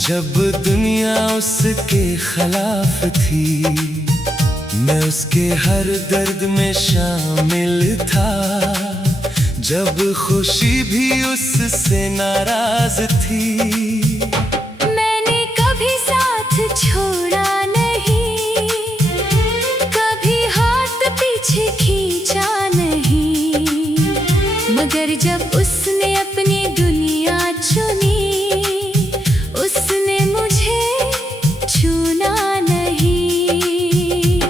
जब दुनिया उसके खिलाफ थी, मैं उसके हर दर्द में शामिल था। जब खुशी भी उससे नाराज थी, मैंने कभी साथ छोड़ा नहीं, कभी हाथ पीछे खींचा नहीं। मगर जब उसने अपनी दुनिया चुनी, उसने मुझे छूना नहीं।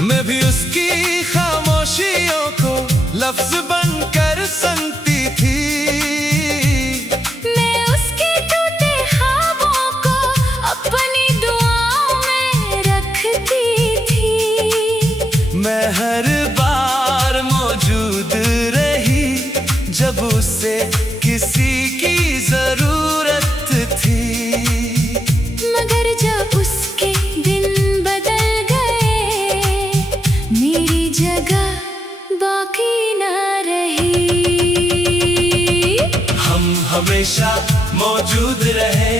मैं भी उसकी खामोशियों को लफ्ज बनकर सुनती थी। मैं उसके टूटे ख्वाबों को अपनी दुआओं में रखती थी। मैं हर बार मौजूद रही जब उसे किसी की जरूरत थी। मगर जब उसके दिन बदल गए, मेरी जगह बाकी न रही। हम हमेशा मौजूद रहे,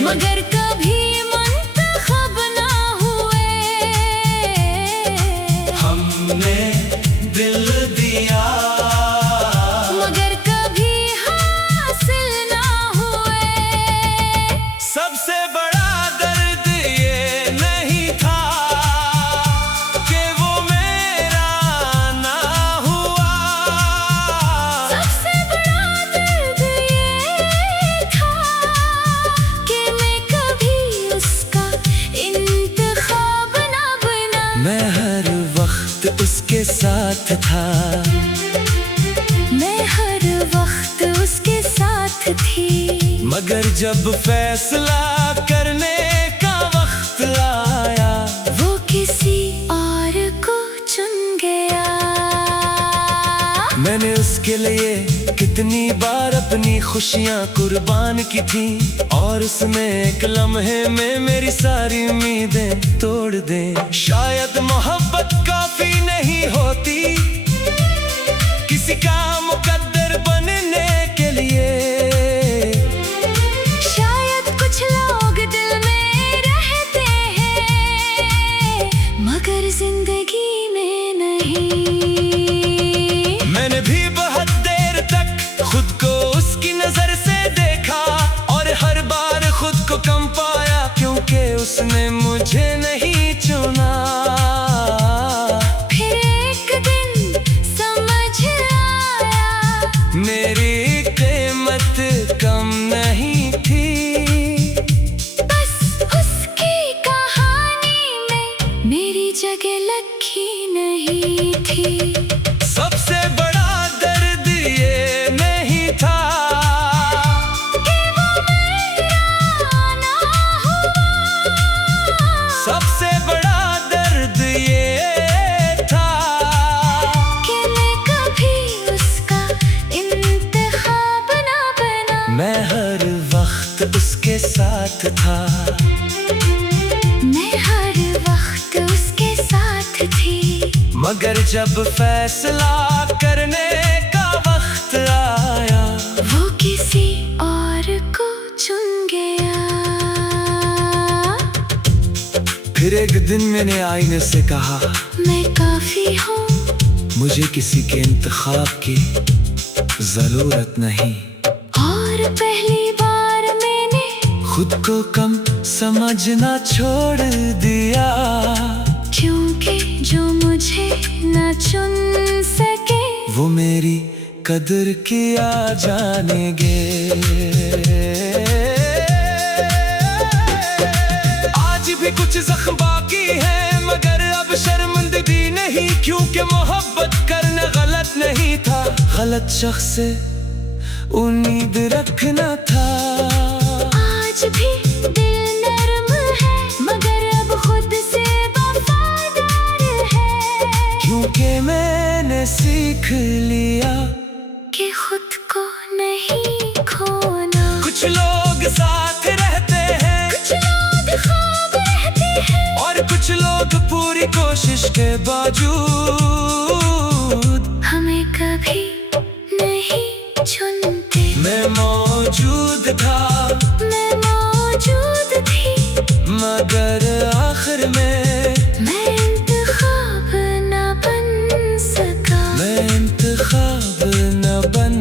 मगर कभी मुंतखब ना हुए। हमने दिल दिया, मगर कभी हासिल ना हुए। सबसे बड़ा दर्द ये नहीं था कि वो मेरा ना हुआ। सबसे बड़ा दर्द ये था कि मैं कभी उसका इंतखाब ना बना। मैं हर वक्त उसके साथ था, मैं हर वक्त उसके साथ थी। मगर जब फैसला करने का वक्त आया, वो किसी और को चुन गया। मैंने उसके लिए कितनी बार अपनी खुशियां कुर्बान की थी, और उसने एक लम्हे में मेरी सारी उम्मीदें तोड़ दे। शायद मोहब्बत काफी नहीं होती किसी का मुकद्दर बनने के लिए। शायद कुछ लोग दिल में रहते हैं, मगर जिंदगी में नहीं। मैंने भी बहुत देर तक खुद को उसकी नजर से देखा, और हर बार खुद को कम पाया, क्योंकि उसने मुझे नहीं चुना। फिर एक दिन समझ आया, मेरी कीमत कम नहीं थी। बस उसकी कहानी में मेरी जगह लखी नहीं थी। सबसे बड़ा दर्द ये नहीं था कि वो मेरा ना हुआ। सबसे बड़ा दर्द ये था कि मैं कभी उसका इंतखाब ना बना। मैं हर वक्त उसके साथ था, मैं हर वक्त उसके साथ थी। मगर जब फैसला करने का वक्त आया, वो किसी और को चुन गया। फिर एक दिन मैंने आईने से कहा, मैं काफी हूँ, मुझे किसी के इंतखाब की जरूरत नहीं। और पहली बार मैंने खुद को कम समझना छोड़ दिया, क्योंकि जो मुझे न चुन सके, वो मेरी कदर किया जानेंगे। आज भी कुछ जख्म बाकी है, मगर अब शर्मिंदगी नहीं, क्योंकि मोहब्बत करना गलत नहीं था। गलत शख्स से उम्मीद रखना था। आज भी दिल नरम है, मगर अब खुद से वफादार है। क्योंकि मैंने सीख लिया कि खुद को नहीं खोना। कुछ लोग साथ रहते हैं, कुछ लोग ख्वाब रहते हैं, और कुछ लोग पूरी कोशिश के बावजूद हमें कभी नहीं चुनते। मैं मौजूद था, मैं मगर आखिर में मैं इंतखाब न बन सका। मैं इंतखाब न बन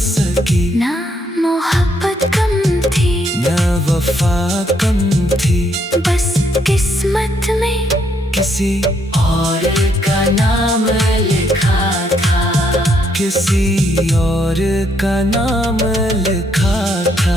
सकी। ना मोहब्बत कम थी, ना वफा कम थी, बस किस्मत में किसी और का नाम लिखा था। किसी और का नाम लिखा था।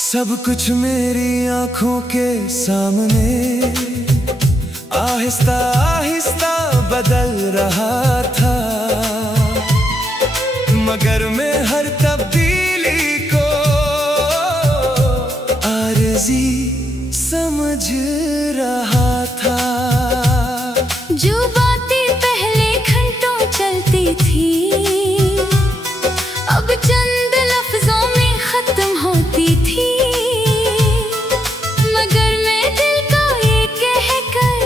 सब कुछ मेरी आंखों के सामने आहिस्ता आहिस्ता बदल रहा था, मगर मैं हर तब्दीली को आरज़ी समझ रहा था। जो बातें पहले घंटों चलती थी, अब चंद लफ्जों में खत्म होती थी। मगर मैं दिल को ये कहकर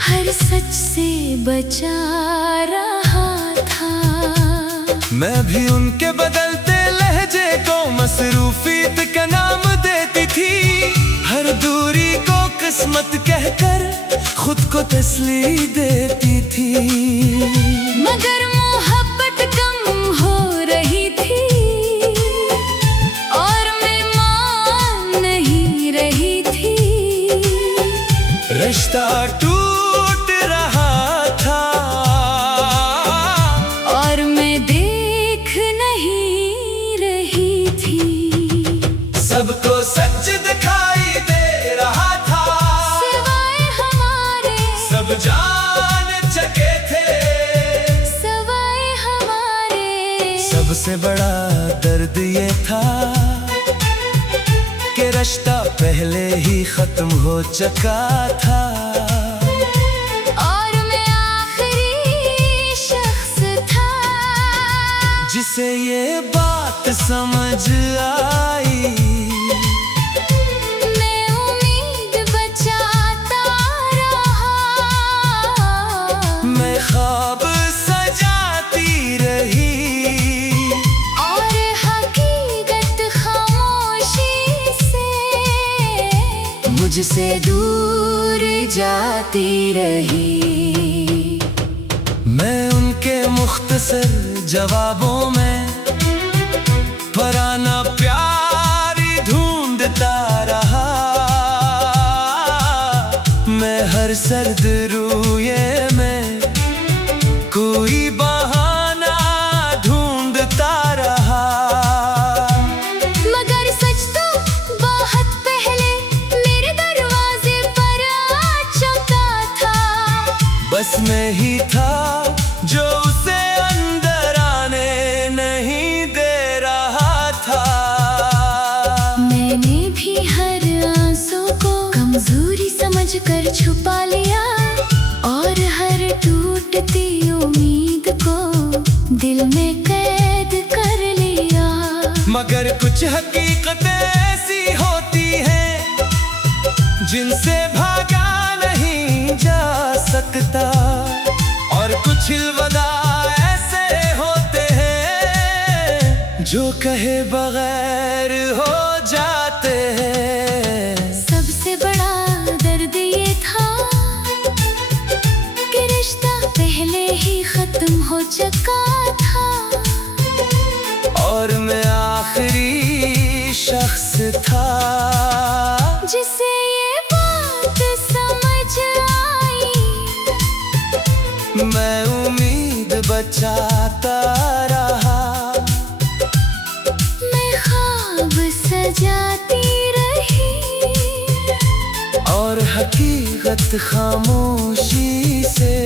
हर सच से बचा रहा था। मैं भी उनके बदलते लहजे को मसरूफियत का नाम देती थी। हर दूरी को किस्मत कहकर खुद को तसल्ली देती थी। मगर मोहब्बत कम हो रही थी और मैं मान नहीं रही थी। रिश्ता टूट रहा था और मैं देख नहीं रही थी। सबको सच दिखाई दे रहा था, सिवाय हमारे सब जान चुके थे। सिवाय हमारे सबसे बड़ा दर्द ये था कि रिश्ता पहले ही खत्म हो चुका था। और मैं आखिरी शख्स था जिसे ये बात समझ आई। मैं उम्मीद बचाता रहा, मैं ख्वाब सजाती रही और हकीकत खामोशी से मुझसे दूर जाती रही। मैं उनके मुख्तसर जवाबों में पराना प्यार ढूंढता रहा। मैं हर सर्द रूये में कोई बहाना ढूंढता रहा। मगर सच तो बहुत पहले मेरे दरवाजे पर आ चुका था। बस मैं ही था जो उसे अंदर आने नहीं दे रहा था। मैंने भी हर आंसू को कमजोरी समझकर छुपा लिया और हर टूटती उम्मीद को दिल में कैद कर लिया। मगर कुछ हकीकतें ऐसी होती हैं जिनसे भागा नहीं जा सकता, और कुछ अलविदा ऐसे होते हैं जो कहे बगैर हो जाते हैं। सबसे बड़ा दर्द ये था कि रिश्ता पहले ही खत्म हो चुका था और मैं आखिरी शख्स था जिसे ये बात समझ आई। मैं उम्मीद बचाता रहा। मैं ख्वाब सजाती रही, और हकीकत खामोशी से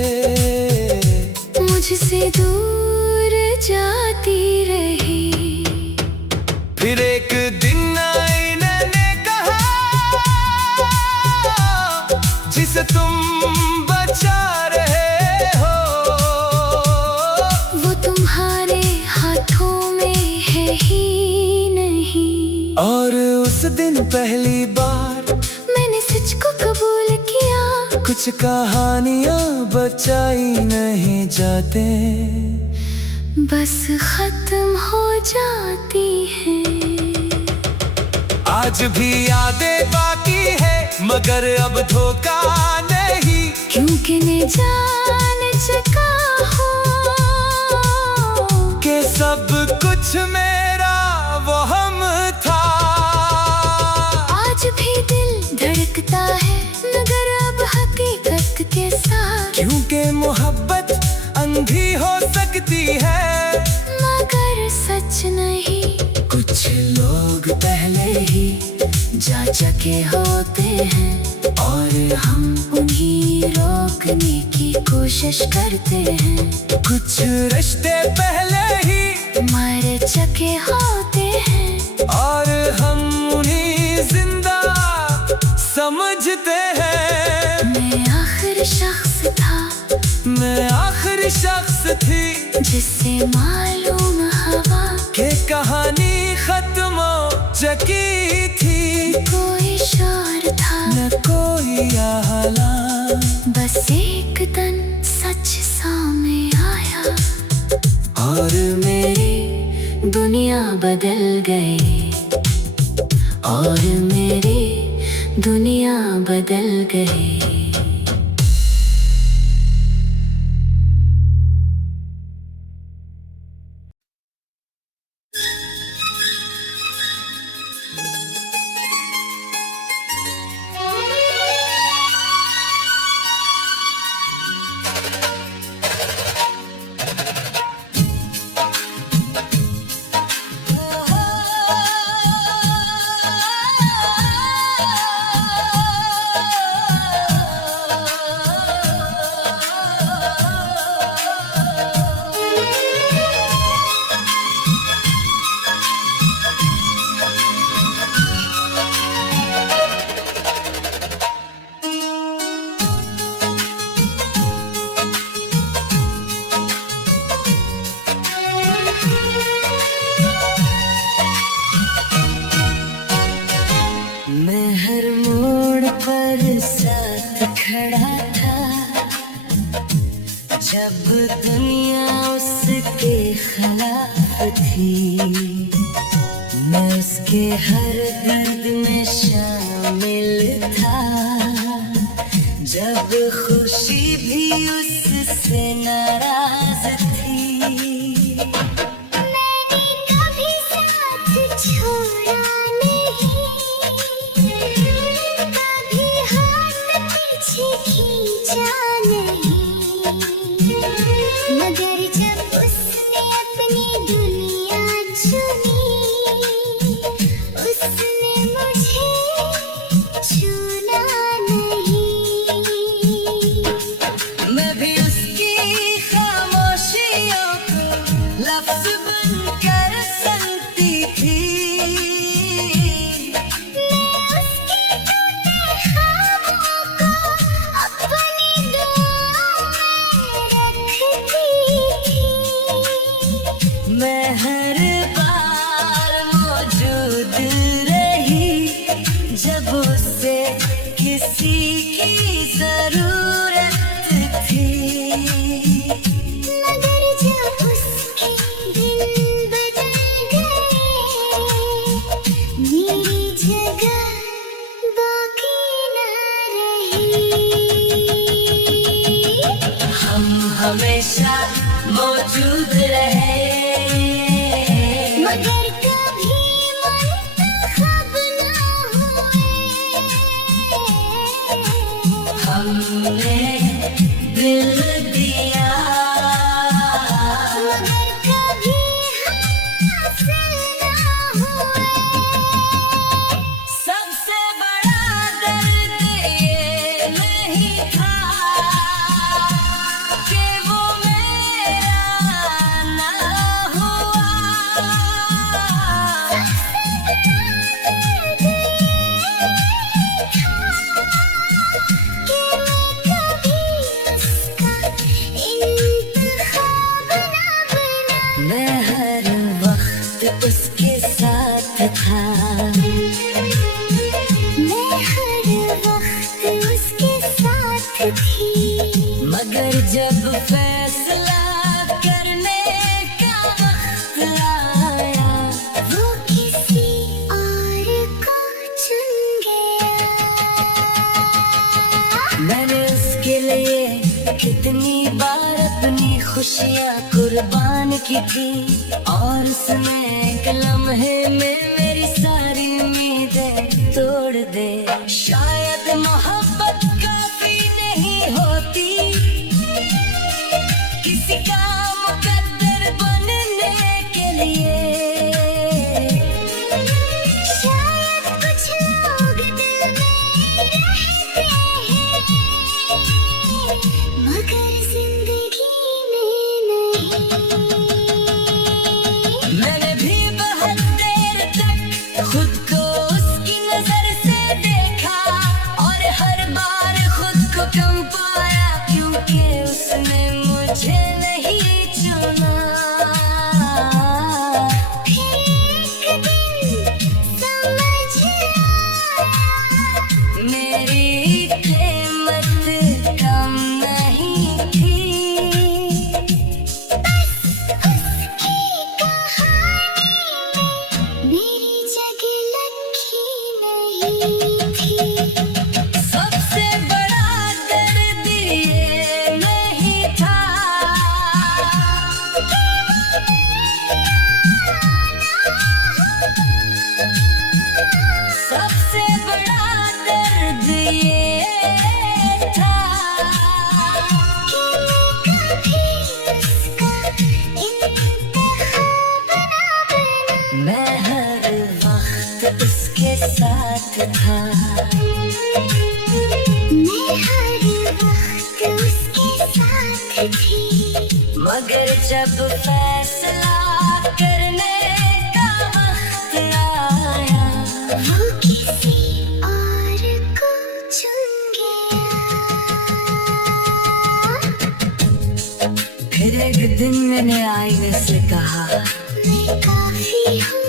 मुझसे दूर जाती रही। फिर एक दिन आईने ने कहा, जिसे तुम बचा रहे हो, वो तुम्हारे हाथों में है ही नहीं। और उस दिन पहली बार मैंने सच को कबूल किया, कुछ कहानियां बचाई नहीं जाते, बस खत्म हो जाती है। आज भी यादें बाकी है, मगर अब धोखा नहीं, क्योंकि ने जान चुका हो कि सब कुछ मेरा वहम था। आज भी दिल धड़कता है, मगर अब हकीकत के साथ, क्योंकि मोहब्बत अंधी हो सकती है, मगर सच नहीं। कुछ लोग पहले ही जा चुके होते हैं, और हम उन्हें रोकने की कोशिश करते हैं। कुछ रिश्ते पहले ही मर चुके होते हैं, और हम उन्हें जिंदा समझते हैं। मैं आखिरी शख्स था, मैं आखिरी शख्स थी, जिससे मालूम हवा कि कहानी खत्म हो चुकी थी। कोई शोर था न कोई आला, बस एक दिन सच सामने आया, और मेरी दुनिया बदल गई, और मेरी दुनिया बदल गई। मैं हर मोड़ पर साथ खड़ा था, जब दुनिया उसके खिलाफ थी। मैं उसके हर दर्द में शामिल था, जब खुशी भी उससे नाराज थी। मैंने कभी साथ छोड़ा नहीं, कभी हाथ पीछे खींचा नहीं, मगर जब उसने अपनी दुनिया चुनी, उसने मुझे छूना नहीं। मैं भी उसकी खामोशियों को लफ्ज़ बनकर सुनती थी। मैं उसके टूटे ख्वाबों को अपनी दुआओं में रखती थी। मैं हर बार मौजूद रही, जब उसे किसी की जरूरत थी। मगर जब उसके दिन बदल गए, मेरी जगह बाकी न रही। हम हमेशा मौजूद रहे, मगर कभी मुंतखब न हुए। हमने दिल दिया, मगर कभी हासिल न हुए। उसके साथ था। मैं हर वक्त उसके साथ थी, मगर जब फैसला करने का वक्त आया, वो किसी और को चुन गया। मैंने उसके लिए कितनी बार अपनी खुशियाँ कुर्बान की थी, और उसने एक लम्हे में मेरी सारी उम्मीदें तोड़ दे। शायद मोहब्बत काफी नहीं होती किसी का मुकद्दर बनने के लिए। शायद कुछ लोग दिल में रहते हैं, मगर जिंदगी में नहीं। मैंने भी बहुत देर तक खुद को उसकी नजर से देखा, और हर बार खुद को कम पाया, क्योंकि उसने मुझे नहीं चुना। फिर एक दिन समझ आया, मेरी कीमत कम नहीं थी। बस उसकी कहानी में मेरी जगह लिखी नहीं थी। सबसे बड़ा दर्द ये नहीं था सबसे बड़ा दर्द ये था कि मैं कभी उसका इंतखाब ना बना। मैं हर वक्त उसके साथ था, मैं हर वक्त उसके साथ थी, मगर जब फैसला करने का वक्त आया, वो किसी और को चुन गया। फिर एक दिन मैंने आईने से कहा, मैं काफी हूँ,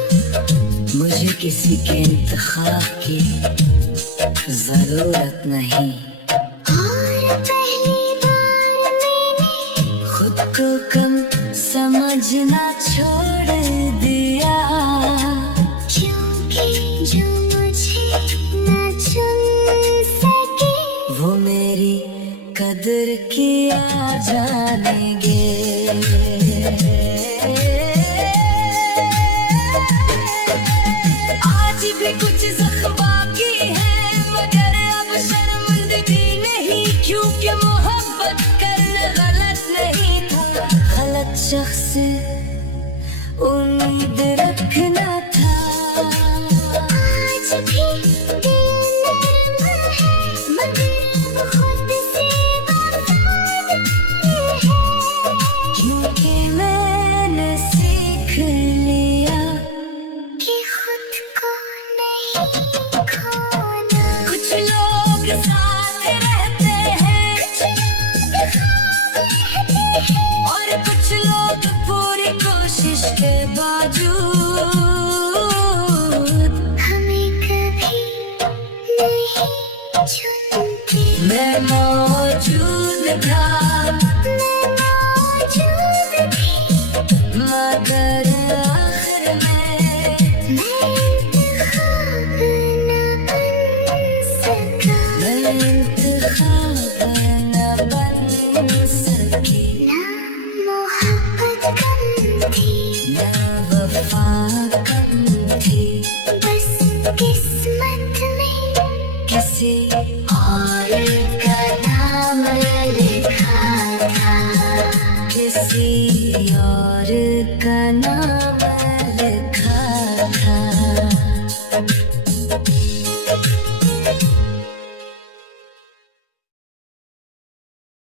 मुझे किसी के इंतखाब की जरूरत नहीं। और पहली बार मैंने खुद को कम समझना छोड़ दिया, क्योंकि जो मुझे न चुन सके, वो मेरी कदर किया जानेंगे। आज भी कुछ ज़ख्म बाकी है, मगर अब शर्मिंदगी नहीं, क्योंकि मोहब्बत करना गलत नहीं था। गलत शख्स से उम्मीद रखना था। आज भी दिल नर्म है, मगर अब खुद से बात है, क्योंकि मैंने सीख लिया कि खुद को नहीं खोना। कुछ लोग साथ रहते हैं, और कुछ लोग पूरी कोशिश के बावजूद हमें कभी नहीं चुनते। मैं मौजूद था, मैं मौजूद थी, मगर आखिर में मैं इंतखाब न बन सका। मैं इंतखाब न बन सकी। ना मोहब्बत कम थी, ना वफा कम थी, बस किस्मत में किसी और का नाम लिखा था, किसी और का नाम